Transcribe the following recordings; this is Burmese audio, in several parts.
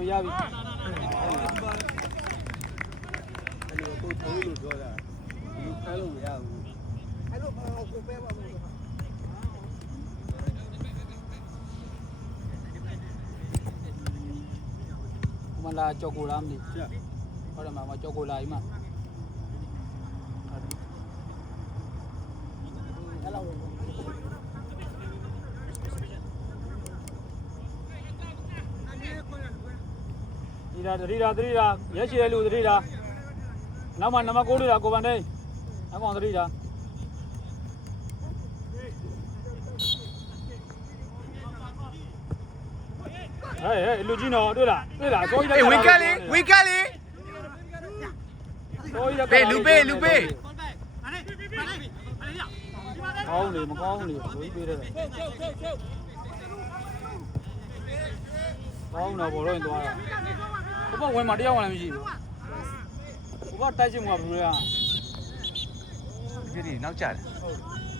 ပြီရပြီအဲ့လိုကိုထုံးလို့ပြောတာဒီခန်းလို့မရဘူးအဲ့လိုကိုပဲပါလို့မလာကြောက်ကိုလားမသိဟုတ်တယ်မှာကြောက်ကိုလာကြီးမှာအဲ့လိုသတိတာရက်ရှိတဲ့လူသတိတာနောက်မှနံပါတ်9တွေ့တာကိုဗန်ဒိန်းအကောင်သတိတာဟဲ့လူကြီးနော်တွေ့လားစောကြီးတက်ဝီကက်လေးပေးလူပေးကောင်းလေမကောင်းလေလူကြီးပေးတယ်ကောင်းတော့ဘောတော့သွားတာဘုဘဝင်မှာတယောက်မှလည်းမရှိဘူးဘုဘတိုက်ချင်မှာဘယ်လိုလဲဒီနောက်ကျတယ်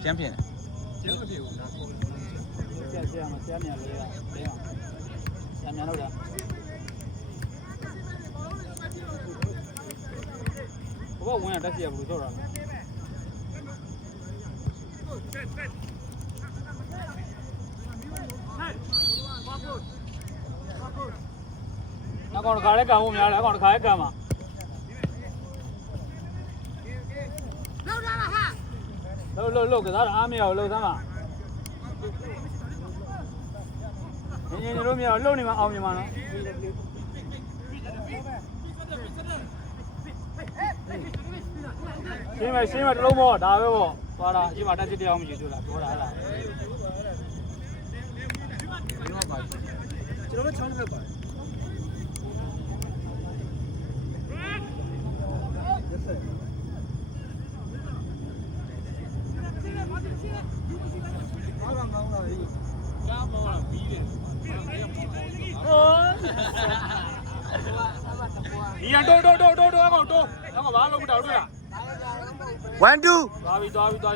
ကျမ်းပြင်ကျမ်းမပြေဘူးကျမ်းမှာကျမ်းမြန်လေးတာကျမ်းမြန်တော့တာဘုဘဝင်တာတက်စီရဘယ်လိုတော့တာအကောင်တစ်ခါလဲကံဖို့များတယ်အကောင်တစ်ခါလဲကံမှာလှုပ်ကစားတာအားမရဘူးလှုပ်သမ်းပါညင်တို့မရလှုပ်နေမှာအောင်မြင်မှာနော်ရှင်းမယ်တလုံးပေါ့ဒါပဲပေါ့သွားတာအချိန်မှာတက်စစ်တရားမရှိဘူးလားပြောတာဟဲ့လားကျွန်တော်တို့ချောင်းဖက်ပါဒီရန်တိုးအကောင်ဘာလို့မတောက်တွေ့လား1 2သွားပြီ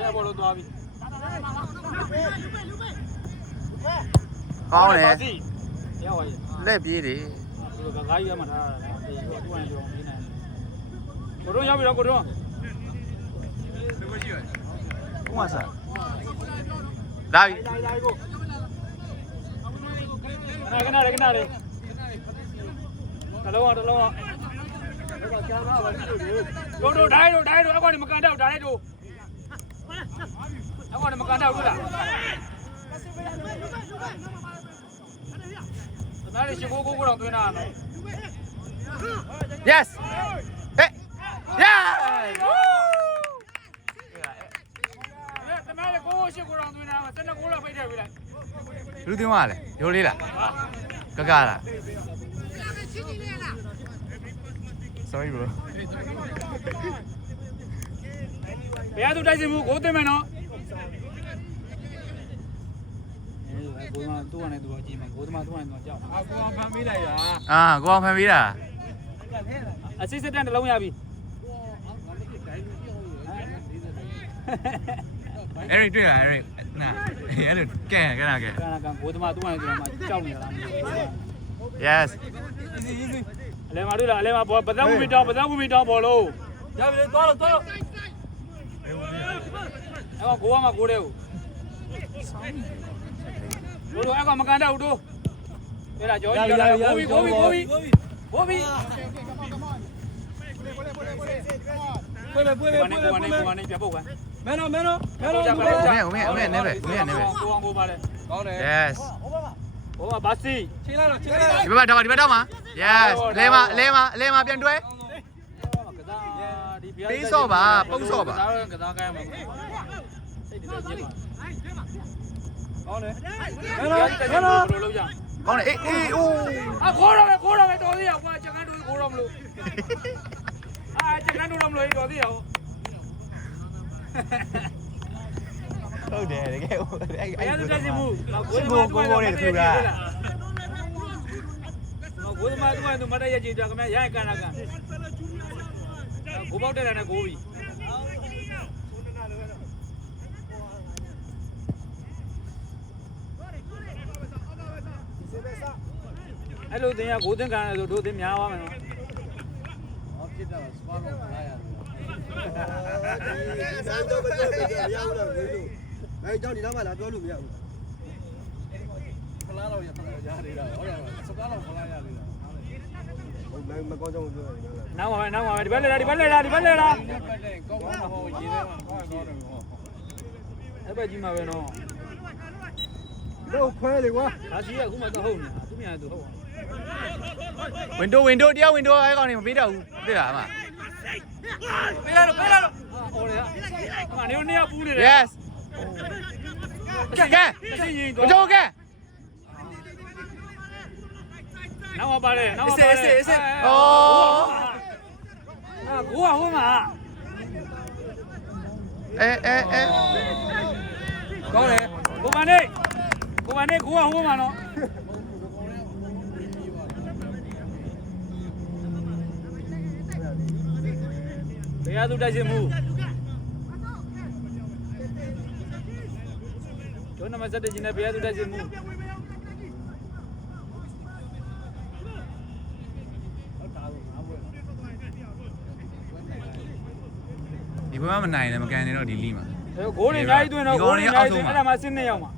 ရဘောလို့သွားပြီကောင်းတယ်ရောက်ပါရဲ့လက်ပြေးတယ်ဒီကငါးကြီးကမှထားတာဒီကတူအောင်ပြေးနေကိုတို့ရောက်ပြီတော့ကိုတို့ဘုမစားလာပြီကိုခဏလေးတလုံးတို့တိုင်းအကောင်မကန်တော့ဒါလိုက်တို့အကောင်မကန်တော့ဘူးလားဒါလည်းရှိကိုတော့သွင်းတာနော် Yes ဟဲ့ Yeah တမန်လည်းကိုရှိကိုတော့သွင်းတာဆက်နှစ်ကိုတော့ဖိတ်ထည့်ပေးလိုက်လူသွင်းပါလေရိုးလေးလားကလား Sorry bro ဘယ်သူတိုက်စီမှုကိုသိမယ်နော်ကိုမသူ့ကနေသူ့ကြည့်မှာကိုသမားသူ့ကနေသူ့ကြောက်ကိုအောင်ဖမ်းပေးလိုက်တာကိုအောင်ဖမ်းပေးတာအစစ်စစ်တန်းတစ်လုံးရပြီအဲ့ဒီတွေ့လားအဲ့နာအဲ့လိုကဲကိုသမားသူ့ကနေသူ့မှာကြောက်နေတာလား Yes အလဲမှာတွေ့လားအလဲမှာပဇက်ဝမီတောင်းဘောလုံးရပြီလေသွားလို့အဲ့ကိုကမှကိုတဲ့ကိုတို့အဲ့ကမကန်တော့ဘူးတို့အဲ့ဒါကြောကြီးလာဘိုးဘီပြပုတ်ကမဲနော်ဦးမဲနေပဲကိုအောင်ကိုပါလေကောင်းတယ် Yes ဟိုကဘာစီချင်းလိုက်ဒီဘက်တော့မှာ Yes အလဲမှာပြန်တွဲပေးစော့ပါပုတ်စော့ပါကစားကိုင်းမှာစိတ်တွေညစ်ပါကောင်းတယ်ဘယ်လိုလုပ်ကြကောင်းတယ်အေးအိုးခိုးတော့မယ်တော်သေးရကွာချက်ကန်တို့ခိုးတော့မလို့ချက်ကန်တို့တော့မလို့တော်သေးရဟုတ်တယ်တကယ်အဲ့ဒါတက်စီမှုကိုနေတူတာကိုသမားသူမတရကြည့်ကြခင်ဗျရရကန်လာကန်ကိုပေါက်တက်တယ်နဲ့ကိုပြီ အဲ့လိုတင်ရကိုတင်ခံရဆိုတို့တင်များသွားမယ်နော် ဟောဖြစ်တော့စပါတော့ခလာရတယ် ဆိုင်တော့မပြောလို့ရဘူးလားဘယ်လိုအဲကြောင့်ဒီနောက်မှလာပြောလို့မရဘူး ခလာတော့ရခလာရနေတာဟုတ်တယ်စပါတော့ခလာရနေတာ ဟုတ်မကောင်းကြောင်းပြောရတယ် နောက်ပါမယ်ဒီဘက်လေလားဒီဘက်လေလားဒီဘက်လေလား ဒီဘက်တဲ့ကောင်းကောင်းဟောရေးထဲမှာကောင်းကောင်းတယ်ဟော အဲ့ဘက်ကြီးမှာပဲနော် တော့ခွဲလေကွာ ဒါကြီးကအခုမှတော့ဟုတ်နေတာသူမြန်သူဟုတ် window တရား window အဲ့ကောင်နေမပေးတော့ဘူးတွေ့လားအမ ပေးလိုက်တော့ဟောလေအမနေနေပူးနေတယ် yes ကဲ သိရင် မကြောက်ကဲ နောက်ပါလေနောက်ပါလေ ဩ ကိုကဟိုမှာ အဲကောင်းတယ်ကိုမနေကိုကဟိုမှာနော်တရားသူတိုက်စင်မှုတို့နမစတဲ့ကျင်းနဲ့တရားသူတိုက်စင်မှု ဒီဘက်မှာမနိုင်လည်းမကန်နေတော့ဒီလီမှာ ဂိုးတွေအများကြီးသွင်းတော့ဂိုးတွေအများကြီးသွင်းအဲ့ဒါမှစစ်နေရောက်မှာ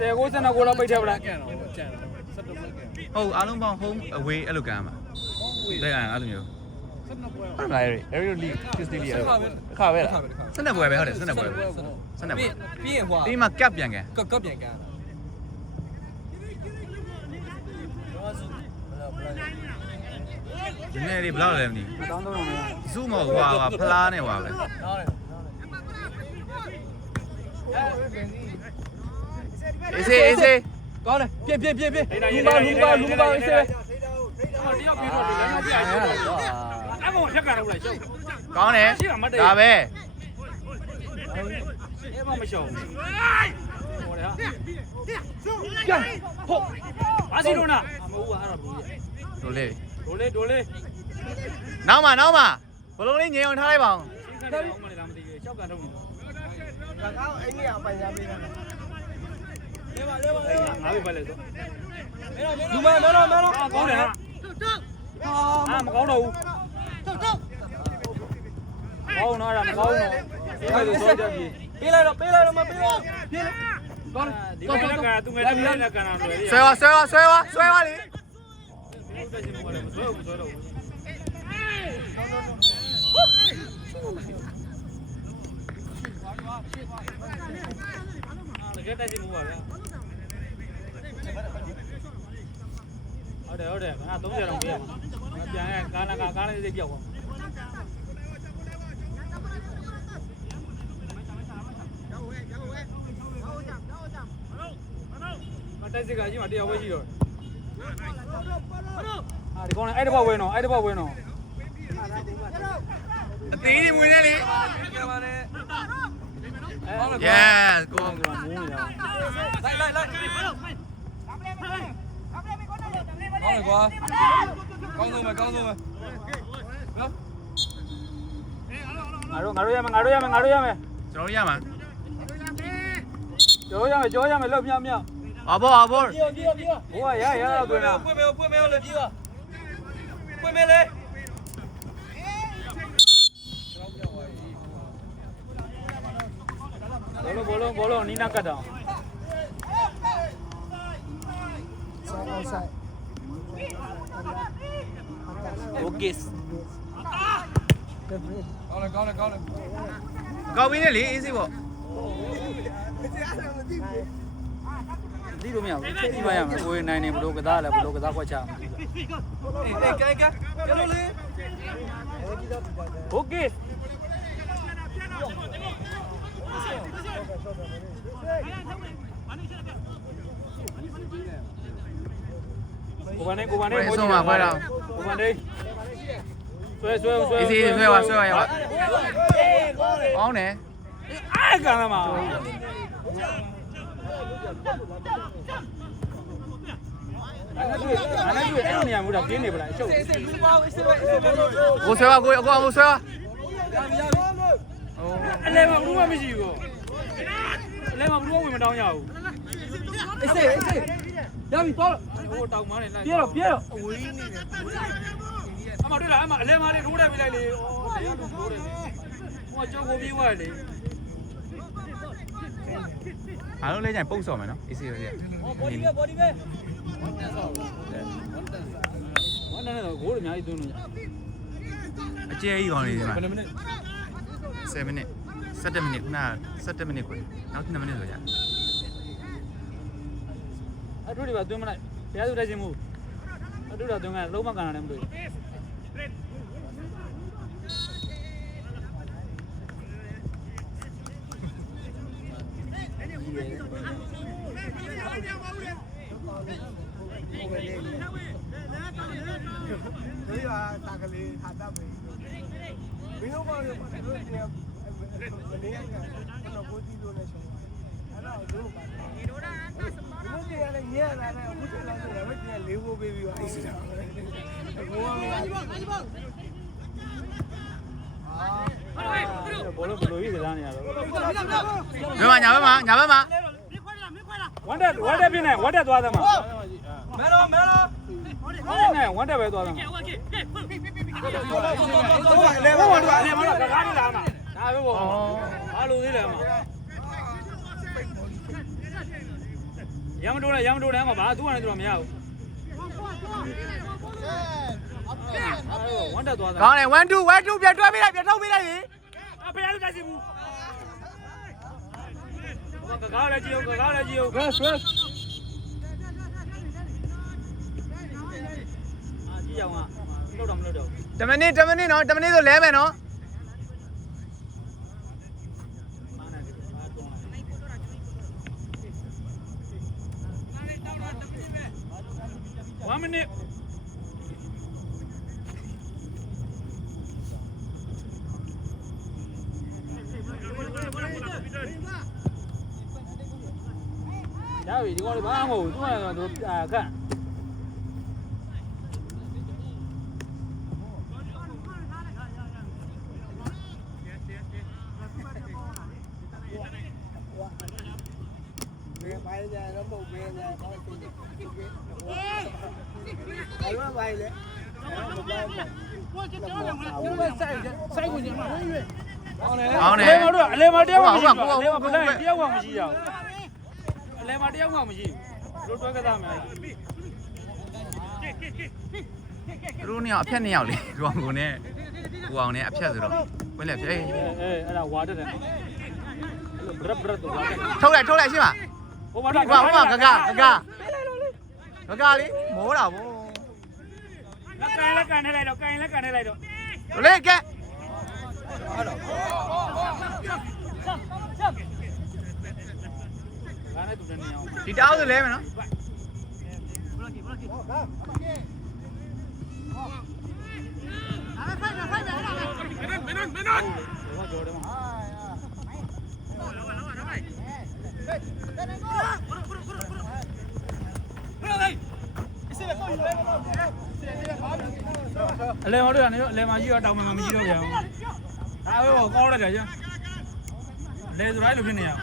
10ကိုစနကိုလောက်ပိတ်ထည့်ပလား ကန်တော့ကြံတော့ဆက်တော့ကန် ဟုတ်အားလုံးပေါင်း home away အဲ့လိုကန်မှာတဲ့အဲ့လိုမျိုး ဆက်တော့ပွဲ ဟုတ်လားအဲ့လို league kids league အဲ့ခါပဲလားစနေပွဲပဲဟုတ်တယ်စနေပွဲစနေပွဲ ပြီးရင်ဟွာ ဒီမှာ cap ပြန်ကန် ကပြန်ကန် ဒီနေ့လေးဘလောက်လဲမသိ တောင်းတော့နေရ ဘူးစုမဟုတ်ဟွာဖလားနဲ့ဟွာပဲ ဟုတ်တယ် အေးစေးအေးစေး ကောင်းတယ်ပြင်းလူပါအေးစေး တယောက်ပြီးတော့ဒီလည်းမပြရဘူးအဲ့ကောင်ရက်ကတော့လိုက်ရှုပ် ကောင်းတယ်ဒါပဲ အဲ့ကောင်မရှုပ်ဟိုလေဟာ ပြန်ဟုတ် ဘာစီလို့နာမဟုတ်ဘူးအဲ့တော့ဘူး တို့လေး ဒိုလေး နောက်မှာဘလုံးလေးငြိမ်အောင်ထားလိုက်ပါအောင် ရှင်းတယ်အောင်မလည်းမသိဘူးရှောက်ကန်တော့နေ ကောင်းအဲ့ဒီအပိုင်ရပေးတာ ငါပဲပဲလေဆို လူမနော်ကောင်းတယ်ဟာမကောင်းတော့ဘူးကောင်းတော့မကောင်းတော့ဒီလိုဆိုကြပြီ ပေးလိုက်တော့မပေးတော့ပြေးလေကောင်းတယ် ဒီကနေ့ကသူငယ်လေးနဲ့ကန်အောင်လွယ်ရ ဆွဲပါလေ တကယ်တိုက်စီမှုပါဗျာဟုတ်တယ်ငါ30တောင်ပေးရမှာပြန်ရကားနဲ့စိတ်ပြောက်သွားမတိုက်စီကကြီးမတရားဝဲရှိတော့ဟာဒီကောင်အဲ့တဘောဝဲနော် အသေးတွေမွေးနေလေ yes ကို မူးနေတာ လိုက်ကောင်းတယ်ကွာကောင်းဆုံးပဲနော် ငါတို့ရမယ် ကျွန်တော်ရမှာ ကြောရမယ်လောက်မြောက် အဘော ဟိုကရတော့တွင်လား ပွင့်မဲလေပြေးပါပွင့်မဲလေ ဘောလုံးနီးနာကတ်တောင် โอเคကောင်းတယ် ကောင်းပြီလေအေးစေးပေါ့ ဒီလိုမရဘူးဒီမှာရမယ်ကိုယ်နိုင်နေဘလို့ကစားလဲဘလို့ကစားခွက်ချ အေးကဲကျလို့လေ โอเคကိုဗန်နေကိုဗန်နေဆွဲ အေးစေးဆွဲပါ ရပါ ကောင်းတယ် အားကန်လာမှာအဲ့ဒါတွေ့အဲ့လိုနေရာမျိုးတော့ပြင်းနေပလားအရှုပ် လူပါအေးစေးပဲ ကိုဆွဲပါကိုအကိုဆွဲပါ အလဲမှာဘူးမှမရှိဘူးအလဲမှာဘူးဝင်မတောင်းရဘူး အေးစေး ရပြီတော့ ဟိုတောင်မနဲ့လိုက် ပြေတော့ပြေတော့ အဝေးနေတယ် အမတွေ့လားအမအလဲမလေးထိုးတယ်ပြလိုက်လေဩတရားလူထိုးတယ်ဟိုကြောက်ကိုပြေးသွားတယ်လေ အားလုံးလေးကြိုင်ပုတ်စော်မယ်နော်အေးစေးရရ ဘော်ဒီပဲ ဝန်တန်းဆောက်ဝန်တန်း ဝမ်းနဲ့တော့ဂိုးတွေအများကြီးသွင်းလို့ အကျဲကြီးကောင်းနေဒီမှာ ဘယ်နှမိနစ် 7 minute 17 minute ခုန17 minute ခွဲနောက်2 minute ဆိုကြ အထူးတွေပါသွင်းမလိုက်တရားသူတိုက်ချင်းမှုအထူးတော့သွင်းကလုံးမကန်တာလည်းမတွေ့ဒီကတာကလေးဟာတာပဲမင်းတို့ဘာလို့မလုပ်နေမနေရကတော့ကိုတီးလို့လည်းရှောင်းအဲ့တော့တို့ပါဒီတို့တာတို့ကလည်းညံ့လာတယ်အခုချိန်လာတယ်ဘယ်ပြန်လေးဖို့ပေးပြီးပါအဲ့ဒါဘောလုံး ဘောလုံးဘလိုကြီးစကားနေရတော့ ဘယ်မှာညာဘက်မှာ ဝမ်းတက်ပြင်းနေဝမ်းတက်သွားသမှာ မဲတော့ ဝမ်းတက်ပဲသွားသမှာ လေ ဘော ဘော လုံးကလည်းမလားကားနေလာမှာဒါပဲပေါ့အားလို့သေးတယ်မှာရမတိုးနဲ့မှာဘာသူ့ကနေတော့မရဘူးဝမ်းတက်သွားသ ကော မှာ င်းတယ်1 2 1 2ပြန်တွဲပေးလိုက်ပြန်ထုတ်ပေးလိုက်လေ အဖေရလို့တက်စီဘူးကားလည်းကြည့်အောင် rest ကြည့်အောင်ကလောက်တော့မလောက်တော့ 10 minute နော်10 minute ဆိုလဲမယ်နော် 1 minute ရပြီဒီကောင်လေးဘာမှမဟုတ်ဘူးသူကတော့သူခန့်ဘယ်ပိုင်းကြတော့မဟုတ်ဘယ်ညာတော့သူအဲ့လိုပိုင်းလေဆိုင်ဝင်ကြမှာရွေး ကောင်းတယ် အလဲမတယောက်မှမရှိဘူးအလဲမပလိုက်တယောက်မှမရှိရဘူးအလဲမတယောက်မှမရှိဘူးတို့တွဲကစားမယ် သူတို့နှစ်ယောက်အဖြတ်နှစ်ယောက်လေကိုအောင်ကိုနဲ့ကိုအောင်နဲ့အဖြတ်ဆိုတော့ဝဲလက်ပြဲ အဲ့ဒါဝါတက်တယ်ဘရတော့ဝါတက် ထုတ်လိုက်ရှင်းပါ ဟိုမှာ ဟိုမှာဂါလေးမိုးတာဗော လက်ကန်ထဲလိုက်တော့လေကဲ ဒါနဲ့တူတယ်နေအောင် ဒီတောက်ဆိုလဲမယ်နော် ဘောကြော်တယ်မှာအလဲမတို့ကနေအလဲမကြီးတော့တောင်းမှမကြီးတော့ပြန်ဘူးဒါပဲကောင်းလိုက်တယ်ကျလဲဆိုတိုင်းလိုဖြစ်နေရအောင်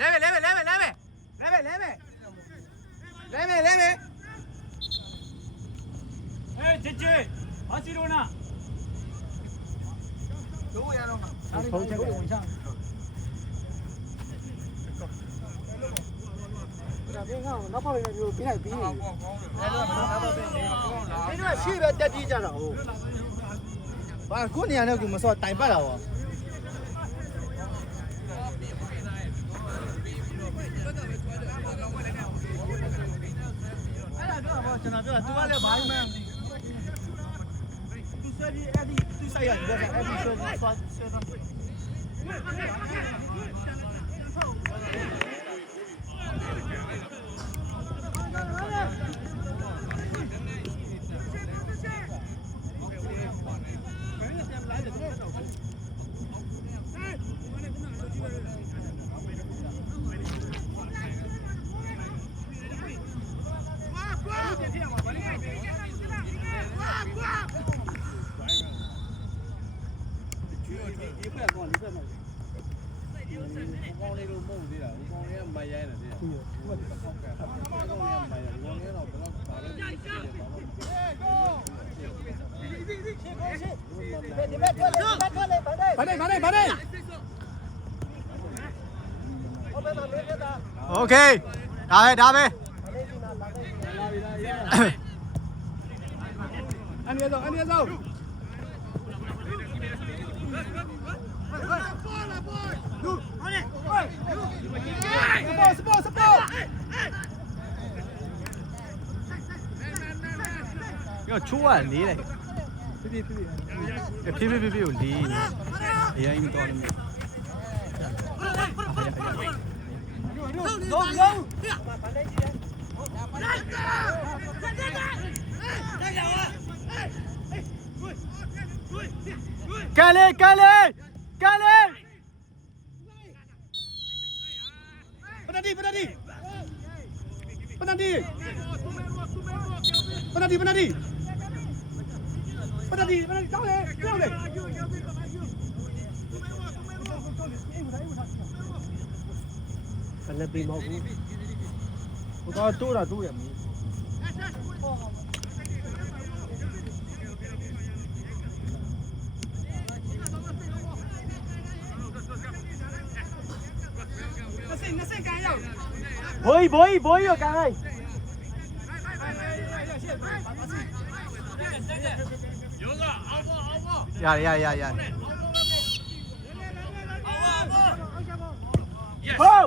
ရတ်ဟေးလဲမယ်ဟေးချစ်ဘာစီရိုနာတို့ရတော့မှာ ဖုန်းချက်ကိုဝင်ချ ဒါကနောက်ပေါက်ရည်မျိုးပြလိုက်ပြီးနေဒီတော့ရှေ့ပဲတက်ကြည့်ကြတာဟုတ်ဘာခုနေရာနဲ့ကူမစောတိုင်ပတ်တာပေါ့ကျွန်တော်ပြောတာ तू ကလည်းဘာမှမသိဘူး तू ဆက်ပြီးအဲ့ဒီ तू ဆိုင်ရတယ်အဲ့ဒီဆိုတော့ဆွာဆက်တော့ဒီဖက်ကောလေးဖက်မှာ ကောင်းလေးလို့မဟုတ်သေးတာကောင်းလေးကမရိုင်းတယ်တဲ့ဟုတ်ကဲ့ကောင်းလေးကမရိုင်းကောင်းလေးတော့ဘယ်တော့ပါလဲဒီဘက်ထွက်လေဗါနေ โอเคဒါပဲ အန်ရဆောင်စပေါ်要出啊离嘞ဖြည်းဖြည်းကိုလီးနေအရင်မတော်လို့ကန်လေပနတီတောင်းလေဘယ်နဲ့ပြီးမဟုတ်ဘူးဟိုတော့တိုးရမင်းဘိုးရကန်လိုက်ရဟုတ်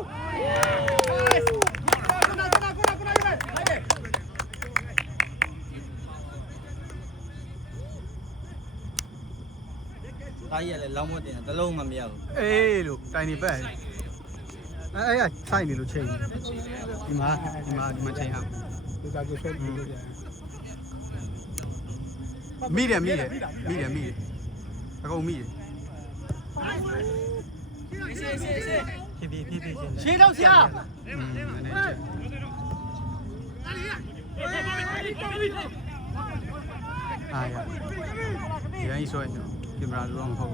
သားကြီးကလည်းလောင်းမတင်တလုံးမှမရဘူး အေးလို့တိုင်နေပဲအဲ့ဆိုင်နေလို့ချိန်ဒီမှာချိန်အောင်ဒီကကျဆွဲပြီးလို့ရတယ်မိတယ်အကုန်မိတယ်ရှင်းတော့ဆရာအားရဒီတိုင်းဆွဲညကင်မရာလုံးမဟုတ်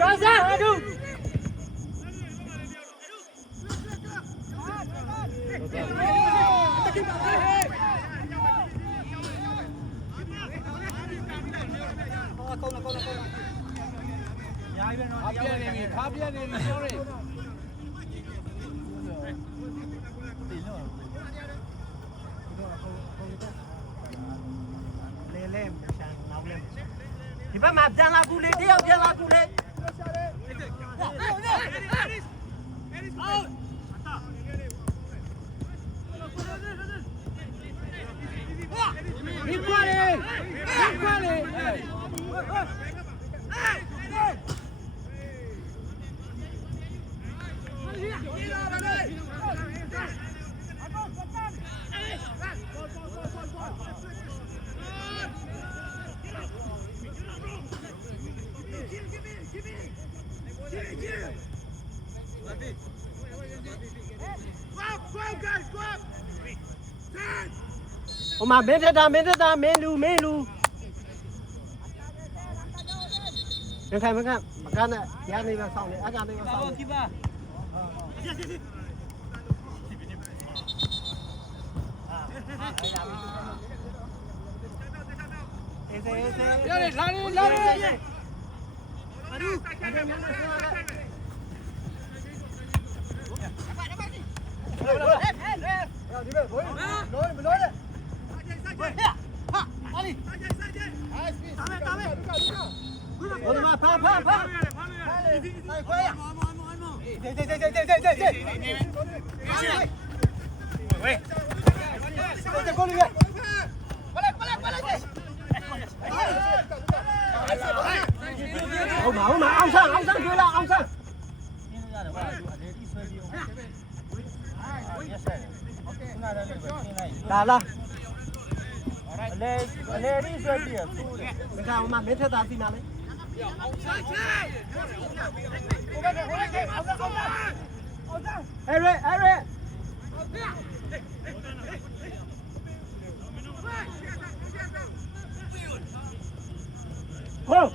ကာဇာအဒူခါပြနေပြီပြောရယ်ဒီဘက်မှာပြန်လာကူလေတယောက်ပြန်လာကူလေဒီကွာလေဟိုမှာမင်းထက်တာမင်းလူမခိုင်မကနဲ့ရနေပဲဆောင်းနေအကနေပဲဆောင်းနေလာလေအဒူဒီဘက်ဘိုးမလို့လေ我他妈跑！哎，快呀！喂！在锅里面。过来！好嘛，昂上去了，昂上！打了。来的说的，你看我们没太大劲哪里？艾瑞， ဟုတ်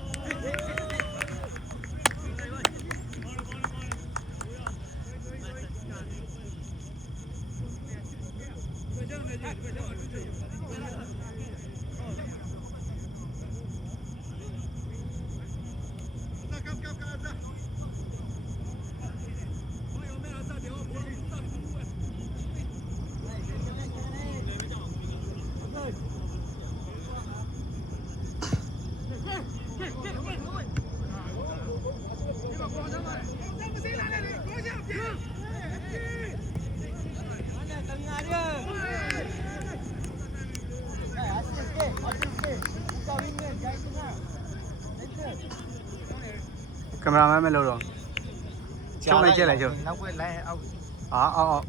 ကင်မရာမန်မလို့တော့ချုပ်လိုက်ကြည့်လိုက်ချုပ် နောက်ွယ်လိုက်အောက် အော်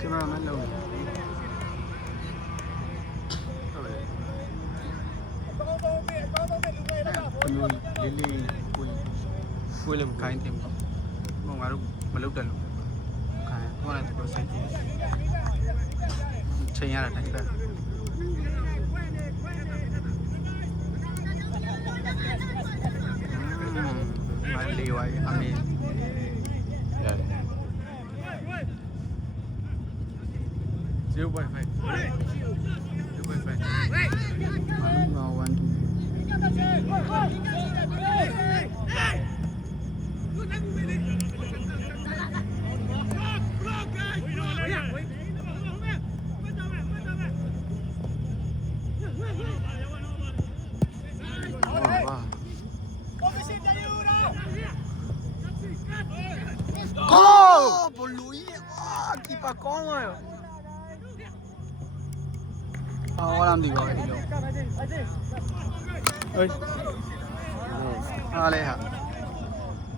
ကင်မရာမန်လို့လေးလေးကိုလည်းခိုင်းတယ်မငါတို့မလုပ်တယ်လို့ခိုင်းတော့လည်း process ချိန်ရတာတိုင်းပဲ Mali wai amin. Ya. 0.5. 0.5. Lawan. Oh, Bolui. Ah, kipa con rồi. Làm gì vậy? Ơi. Lên hả?